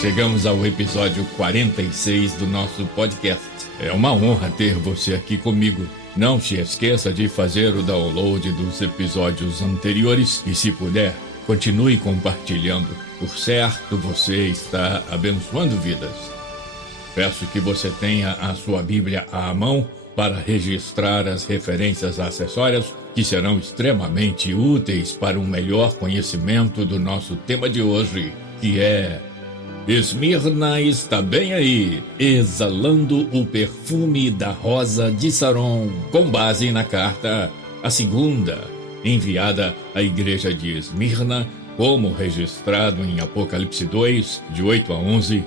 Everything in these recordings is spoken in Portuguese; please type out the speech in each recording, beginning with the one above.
chegamos ao episódio 46 do nosso podcast. É uma honra ter você aqui comigo. Não se esqueça de fazer o download dos episódios anteriores e, se puder, continue compartilhando. Por certo, você está abençoando vidas. Peço que você tenha a sua Bíblia à mão para registrar as referências acessórias que serão extremamente úteis para um melhor conhecimento do nosso tema de hoje, que é Esmirna está bem aí, exalando o perfume da rosa de Saron, com base na carta, a segunda, enviada à igreja de Esmirna, como registrado em Apocalipse 2, de 8 a 11,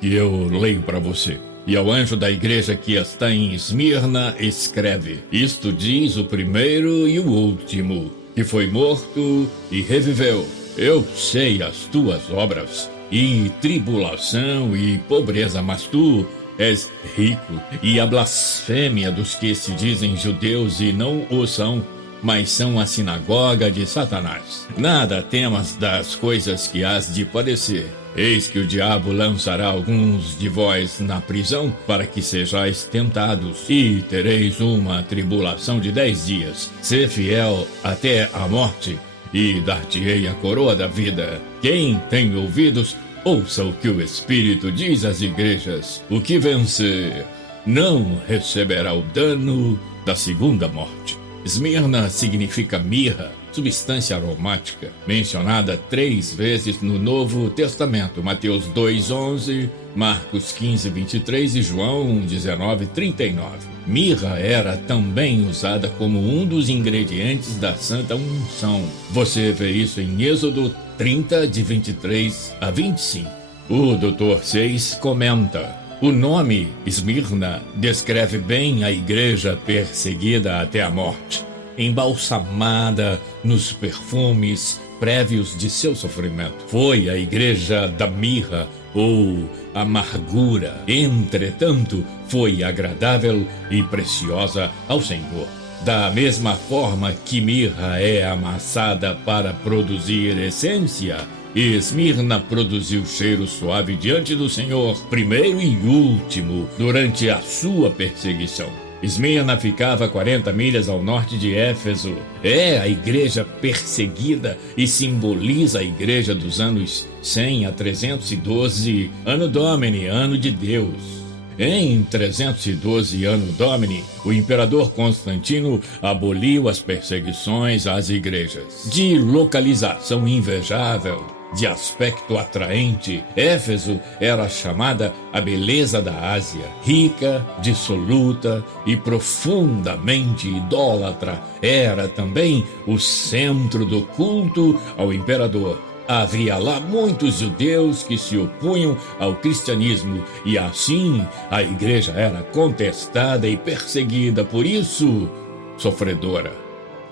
que eu leio para você. E ao anjo da igreja que está em Esmirna, escreve: isto diz o primeiro e o último, que foi morto e reviveu. Eu sei as tuas obras, e tribulação e pobreza, mas tu és rico, e a blasfêmia dos que se dizem judeus e não o são, mas são a sinagoga de Satanás. Nada temas das coisas que hás de padecer. Eis que o diabo lançará alguns de vós na prisão, para que sejais tentados, e tereis uma tribulação de 10 dias. Sê fiel até a morte, e dar-te-ei a coroa da vida. Quem tem ouvidos, ouça o que o Espírito diz às igrejas. O que vencer não receberá o dano da segunda morte. Esmirna significa mirra, substância aromática, mencionada 3 vezes no Novo Testamento: Mateus 2:11, Marcos 15:23 e João 19:39. Mirra era também usada como um dos ingredientes da Santa Unção. Você vê isso em Êxodo 30, de 23 a 25. O Dr. Seis comenta: o nome Esmirna descreve bem a igreja perseguida até a morte, embalsamada nos perfumes prévios de seu sofrimento. Foi a igreja da mirra ou amargura. Entretanto, foi agradável e preciosa ao Senhor. Da mesma forma que mirra é amassada para produzir essência, Esmirna produziu cheiro suave diante do Senhor, primeiro e último, durante a sua perseguição. Esmirna ficava 40 milhas ao norte de Éfeso. É a igreja perseguida e simboliza a igreja dos anos 100 a 312, Anno Domini, ano de Deus. Em 312 Anno Domini, o imperador Constantino aboliu as perseguições às igrejas. De localização invejável, de aspecto atraente, Éfeso era chamada a beleza da Ásia. Rica, dissoluta e profundamente idólatra, era também o centro do culto ao imperador. Havia lá muitos judeus que se opunham ao cristianismo e assim a igreja era contestada e perseguida, por isso sofredora.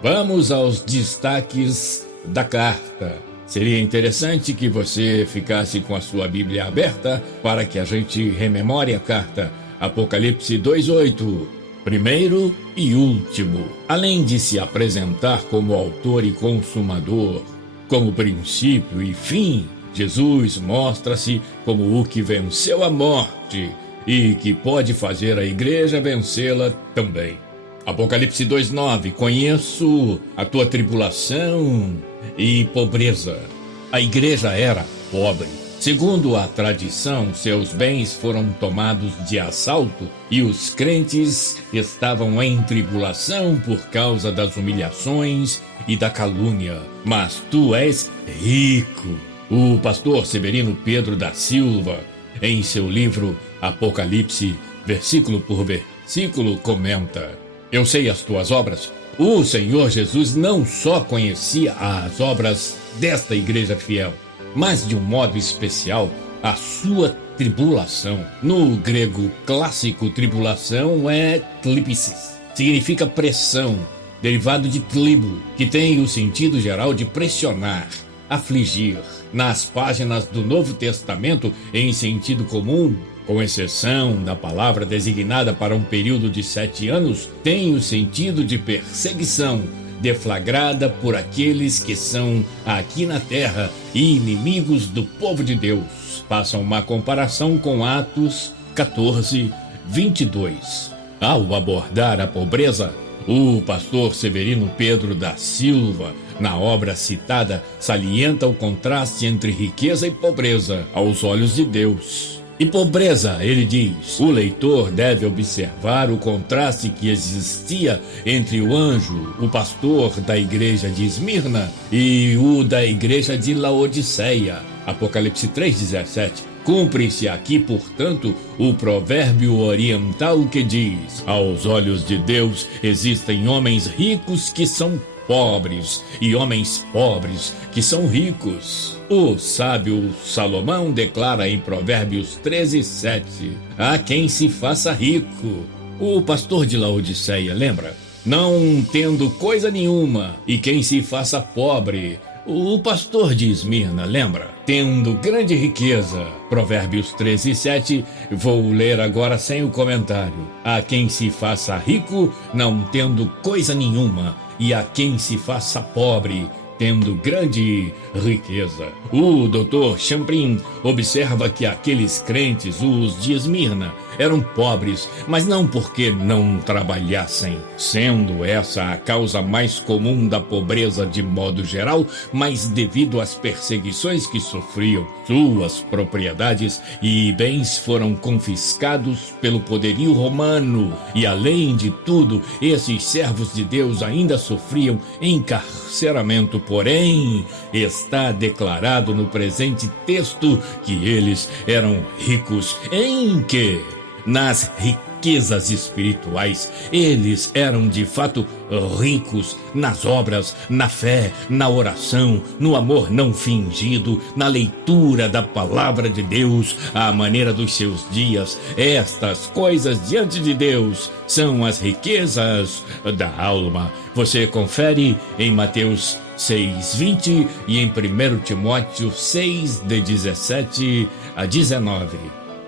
Vamos aos destaques da carta. Seria interessante que você ficasse com a sua Bíblia aberta para que a gente rememore a carta. Apocalipse 2:8. Primeiro e último. Além de se apresentar como autor e consumador, como princípio e fim, Jesus mostra-se como o que venceu a morte e que pode fazer a igreja vencê-la também. Apocalipse 2:9. Conheço a tua tribulação e pobreza. A igreja era pobre. Segundo a tradição, seus bens foram tomados de assalto e os crentes estavam em tribulação por causa das humilhações e da calúnia. Mas tu és rico. O pastor Severino Pedro da Silva, em seu livro Apocalipse, versículo por versículo, comenta: eu sei as tuas obras. O Senhor Jesus não só conhecia as obras desta igreja fiel, mas de um modo especial a sua tribulação. No grego clássico, tribulação é tlipsis, significa pressão, derivado de tlibo, que tem o sentido geral de pressionar, afligir. Nas páginas do Novo Testamento, em sentido comum, com exceção da palavra designada para um período de 7 anos, tem o sentido de perseguição, deflagrada por aqueles que são aqui na terra e inimigos do povo de Deus. façam uma comparação com Atos 14, 22. Ao abordar a pobreza, o pastor Severino Pedro da Silva, na obra citada, salienta o contraste entre riqueza e pobreza aos olhos de Deus. E pobreza, ele diz, o leitor deve observar o contraste que existia entre o anjo, o pastor da igreja de Esmirna, e o da igreja de Laodiceia. Apocalipse 3,17. Cumpre-se aqui, portanto, o provérbio oriental que diz: aos olhos de Deus existem homens ricos que são pobres e homens pobres que são ricos. O sábio Salomão declara em Provérbios 13:7: há quem se faça rico. O pastor de Laodiceia, lembra? Não tendo coisa nenhuma, e quem se faça pobre. O pastor de Esmirna, lembra? Tendo grande riqueza. Provérbios 13:7, vou ler agora sem o comentário. Há quem se faça rico, não tendo coisa nenhuma, e a quem se faça pobre, tendo grande riqueza. O Dr. Champrin observa que aqueles crentes, os de Esmirna, eram pobres, mas não porque não trabalhassem, sendo essa a causa mais comum da pobreza de modo geral, mas devido às perseguições que sofriam. Suas propriedades e bens foram confiscados pelo poderio romano e, além de tudo, esses servos de Deus ainda sofriam encarceramento. Porém, está declarado no presente texto que eles eram ricos em quê? Nas riquezas espirituais. Eles eram de fato ricos nas obras, na fé, na oração, no amor não fingido, na leitura da palavra de Deus, à maneira dos seus dias. Estas coisas diante de Deus são as riquezas da alma. Você confere em Mateus 6:20 e em 1 Timóteo 6, de 17 a 19.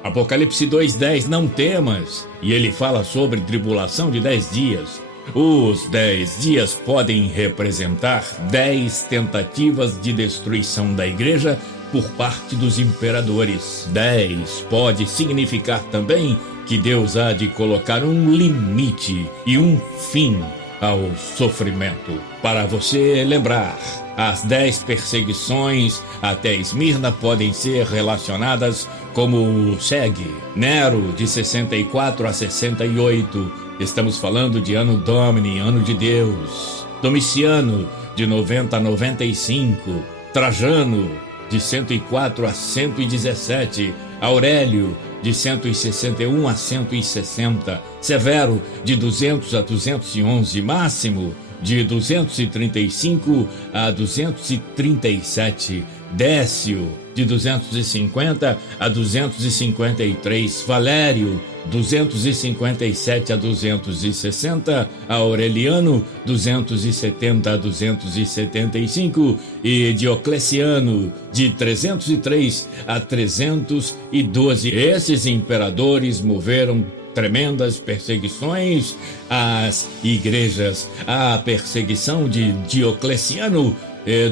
Apocalipse 2:10, não temas, e ele fala sobre tribulação de 10 dias. Os 10 dias podem representar 10 tentativas de destruição da igreja por parte dos imperadores. 10 pode significar também que Deus há de colocar um limite e um fim ao sofrimento. Para você lembrar, as 10 perseguições até Esmirna podem ser relacionadas como segue: Nero, de 64 a 68, estamos falando de Anno Domini, ano de Deus. Domiciano, de 90 a 95, Trajano, de 104 a 117, Aurélio, de 161 a 160, Severo, de 200 a 211, Máximo, de 235 a 237, Décio, de 250 a 253, Valério, 257 a 260, Aureliano, 270 a 275 e Diocleciano, de 303 a 312. Esses imperadores moveram tremendas perseguições às igrejas. A perseguição de Diocleciano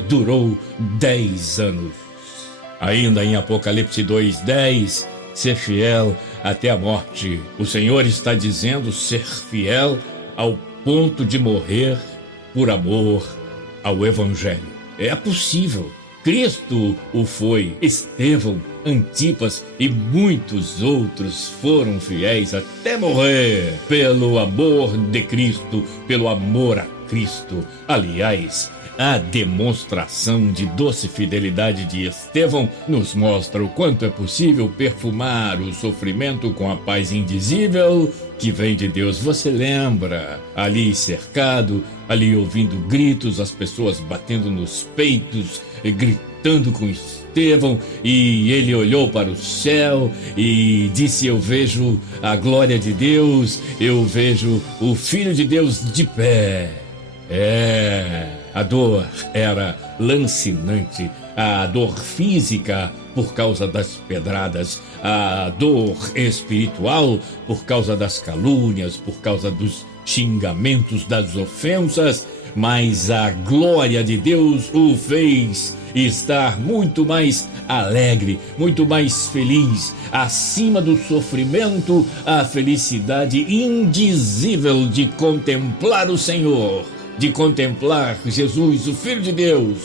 durou 10 anos. Ainda em Apocalipse 2:10, ser fiel até a morte. O Senhor está dizendo ser fiel ao ponto de morrer por amor ao Evangelho. É possível. Cristo o foi. Estevão, Antipas e muitos outros foram fiéis até morrer pelo amor de Cristo, pelo amor a Cristo. Aliás, a demonstração de doce fidelidade de Estevão nos mostra o quanto é possível perfumar o sofrimento com a paz indizível que vem de Deus. Você lembra? Ali cercado, ali ouvindo gritos, as pessoas batendo nos peitos, gritando com Estevão, e ele olhou para o céu e disse: eu vejo a glória de Deus, eu vejo o Filho de Deus de pé. A dor era lancinante, a dor física por causa das pedradas, a dor espiritual por causa das calúnias, por causa dos xingamentos, das ofensas, mas a glória de Deus o fez estar muito mais alegre, muito mais feliz. Acima do sofrimento, a felicidade indizível de contemplar o Senhor, de contemplar Jesus, o Filho de Deus,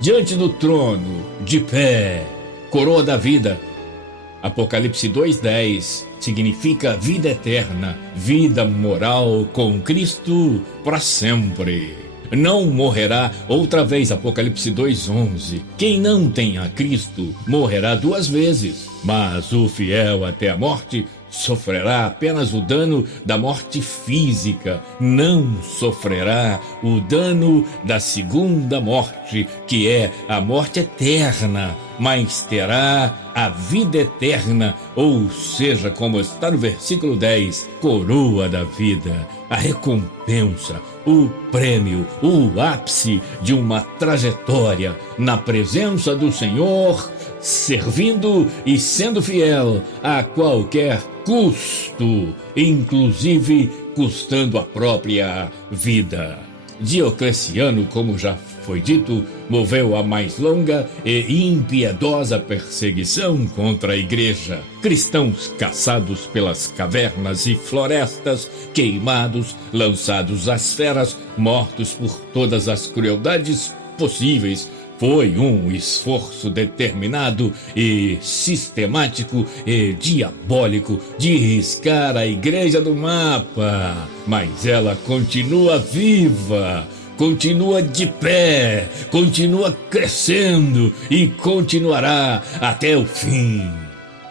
diante do trono, de pé, coroa da vida. Apocalipse 2:10 significa vida eterna, vida moral com Cristo para sempre. Não morrerá outra vez. Apocalipse 2:11. Quem não tem a Cristo morrerá 2 vezes, mas o fiel até a morte sofrerá apenas o dano da morte física, não sofrerá o dano da segunda morte, que é a morte eterna, mas terá a vida eterna, ou seja, como está no versículo 10, coroa da vida, a recompensa, o prêmio, o ápice de uma trajetória na presença do Senhor, servindo e sendo fiel a qualquer custo, inclusive custando a própria vida. Diocleciano, como já foi dito, moveu a mais longa e impiedosa perseguição contra a igreja. Cristãos caçados pelas cavernas e florestas, queimados, lançados às feras, mortos por todas as crueldades possíveis. Foi um esforço determinado e sistemático e diabólico de riscar a igreja do mapa, mas ela continua viva, continua de pé, continua crescendo e continuará até o fim.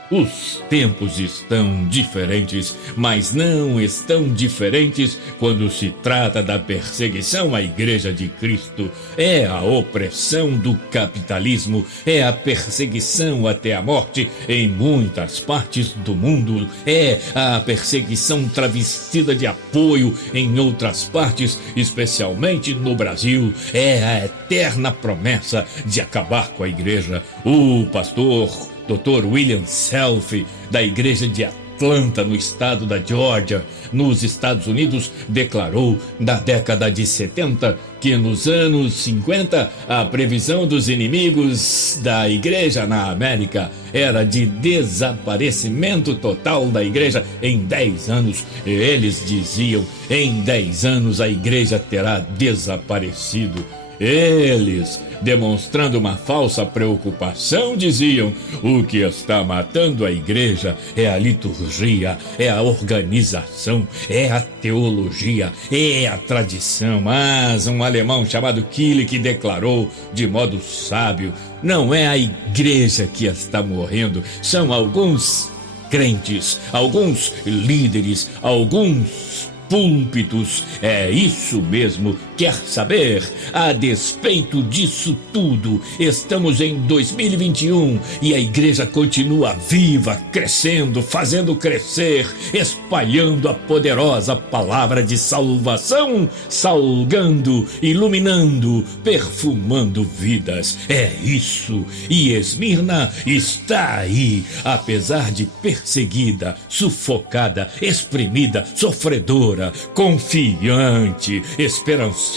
Os tempos estão diferentes, mas não estão diferentes quando se trata da perseguição à Igreja de Cristo. É a opressão do capitalismo, é a perseguição até a morte em muitas partes do mundo, é a perseguição travestida de apoio em outras partes, especialmente no Brasil. É a eterna promessa de acabar com a Igreja. O pastor Dr. William Self, da igreja de Atlanta, no estado da Geórgia, nos Estados Unidos, declarou na década de 70 que nos anos 50 a previsão dos inimigos da igreja na América era de desaparecimento total da igreja em 10 anos. Eles diziam: em 10 anos a igreja terá desaparecido. Eles, demonstrando uma falsa preocupação, diziam: o que está matando a igreja é a liturgia, é a organização, é a teologia, é a tradição. Mas um alemão chamado Killick declarou de modo sábio: não é a igreja que está morrendo, são alguns crentes, alguns líderes, alguns púlpitos. É isso mesmo. Quer saber? A despeito disso tudo, estamos em 2021 e a igreja continua viva, crescendo, fazendo crescer, espalhando a poderosa palavra de salvação, salgando, iluminando, perfumando vidas. É isso. E Esmirna está aí, apesar de perseguida, sufocada, exprimida, sofredora, confiante, esperançosa,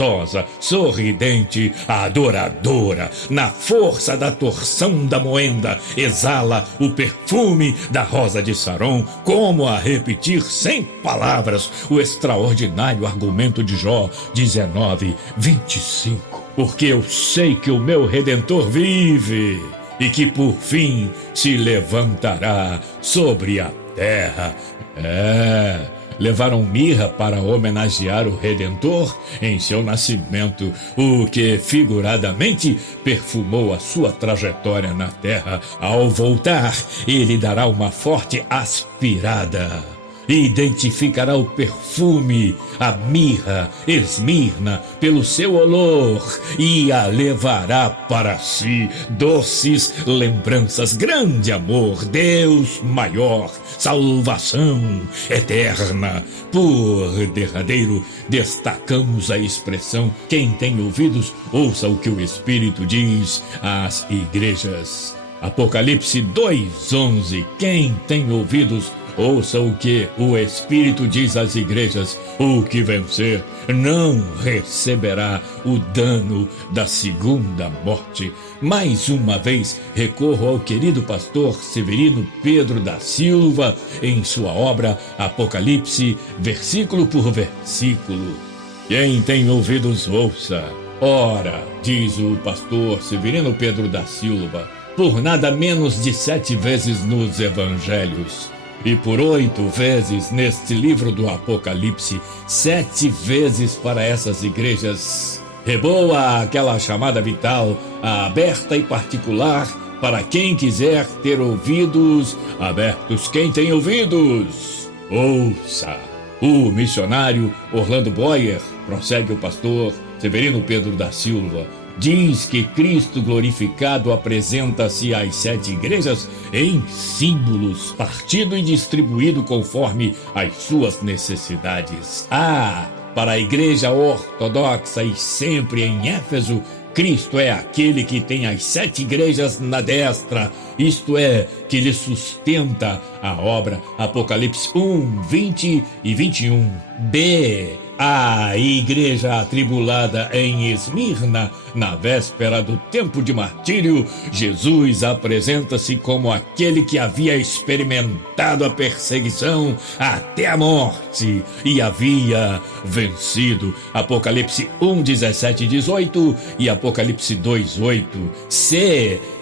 sorridente, adoradora, na força da torção da moenda, exala o perfume da rosa de Saron, como a repetir sem palavras o extraordinário argumento de Jó 19:25. Porque eu sei que o meu Redentor vive e que por fim se levantará sobre a terra. Levaram mirra para homenagear o Redentor em seu nascimento, o que figuradamente perfumou a sua trajetória na terra. Ao voltar, ele dará uma forte aspirada. Identificará o perfume, a mirra, Esmirna, pelo seu olor e a levará para si. Doces lembranças, grande amor, Deus maior, salvação eterna. Por derradeiro, destacamos a expressão: quem tem ouvidos, ouça o que o Espírito diz às igrejas. Apocalipse 2:11. Quem tem ouvidos, ouça o que o Espírito diz às igrejas: o que vencer não receberá o dano da segunda morte. Mais uma vez, recorro ao querido pastor Severino Pedro da Silva em sua obra Apocalipse, versículo por versículo. Quem tem ouvidos, ouça. Ora, diz o pastor Severino Pedro da Silva, por nada menos de 7 vezes nos evangelhos e por 8 vezes neste livro do Apocalipse, 7 vezes para essas igrejas, reboa aquela chamada vital, aberta e particular, para quem quiser ter ouvidos abertos. Quem tem ouvidos, ouça. O missionário Orlando Boyer, prossegue o pastor Severino Pedro da Silva, diz que Cristo glorificado apresenta-se às 7 igrejas em símbolos, partido e distribuído conforme as suas necessidades. Para a igreja ortodoxa e sempre em Éfeso, Cristo é aquele que tem as 7 igrejas na destra, isto é, que lhe sustenta a obra. Apocalipse 1, 20 e 21. A igreja atribulada em Esmirna, na véspera do tempo de martírio, Jesus apresenta-se como aquele que havia experimentado a perseguição até a morte e havia vencido. Apocalipse 1, 17 e 18 e Apocalipse 2, 8.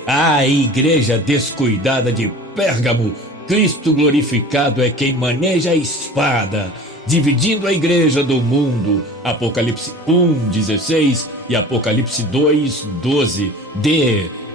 A igreja descuidada de Pérgamo, Cristo glorificado é quem maneja a espada, dividindo a igreja do mundo. Apocalipse 1, 16 e Apocalipse 2, 12.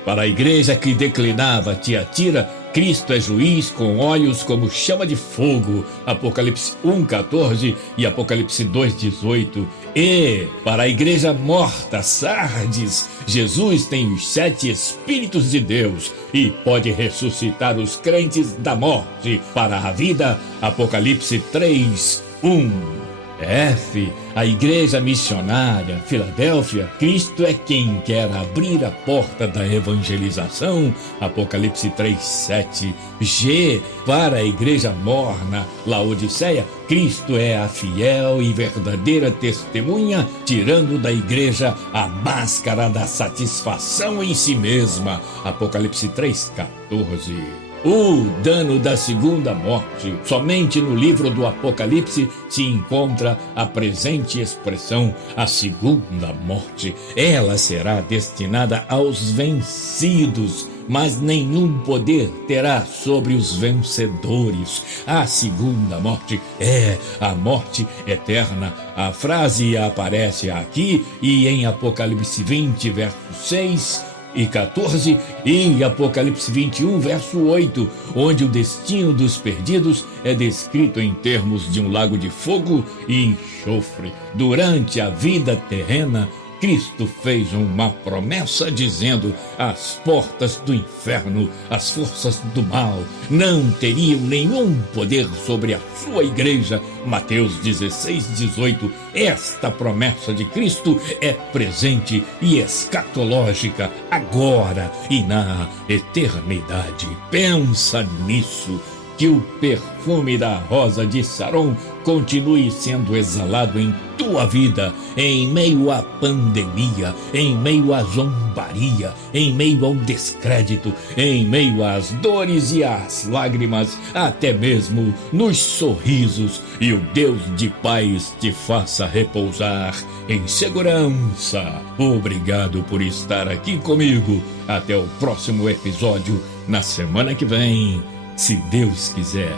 Para a igreja que declinava Tiatira, Cristo é juiz com olhos como chama de fogo. Apocalipse 1, 14 e Apocalipse 2, 18. E para a igreja morta, Sardes, Jesus tem os 7 Espíritos de Deus e pode ressuscitar os crentes da morte para a vida. Apocalipse 3, 1. A igreja missionária, Filadélfia, Cristo é quem quer abrir a porta da evangelização. Apocalipse 3, 7. Para a igreja morna, Laodiceia, Cristo é a fiel e verdadeira testemunha, tirando da igreja a máscara da satisfação em si mesma. Apocalipse 3, 14. O dano da segunda morte. Somente no livro do Apocalipse se encontra a presente expressão, a segunda morte. Ela será destinada aos vencidos, mas nenhum poder terá sobre os vencedores. A segunda morte é a morte eterna. A frase aparece aqui e em Apocalipse 20, verso 6 e 14 e Apocalipse 21, verso 8, onde o destino dos perdidos é descrito em termos de um lago de fogo e enxofre. Durante a vida terrena, Cristo fez uma promessa dizendo: as portas do inferno, as forças do mal, não teriam nenhum poder sobre a sua igreja. Mateus 16, 18. Esta promessa de Cristo é presente e escatológica agora e na eternidade. Pensa nisso. Que o perfume da rosa de Saron continue sendo exalado em tua vida, em meio à pandemia, em meio à zombaria, em meio ao descrédito, em meio às dores e às lágrimas, até mesmo nos sorrisos, e o Deus de paz te faça repousar em segurança. Obrigado por estar aqui comigo. Até o próximo episódio, na semana que vem, se Deus quiser.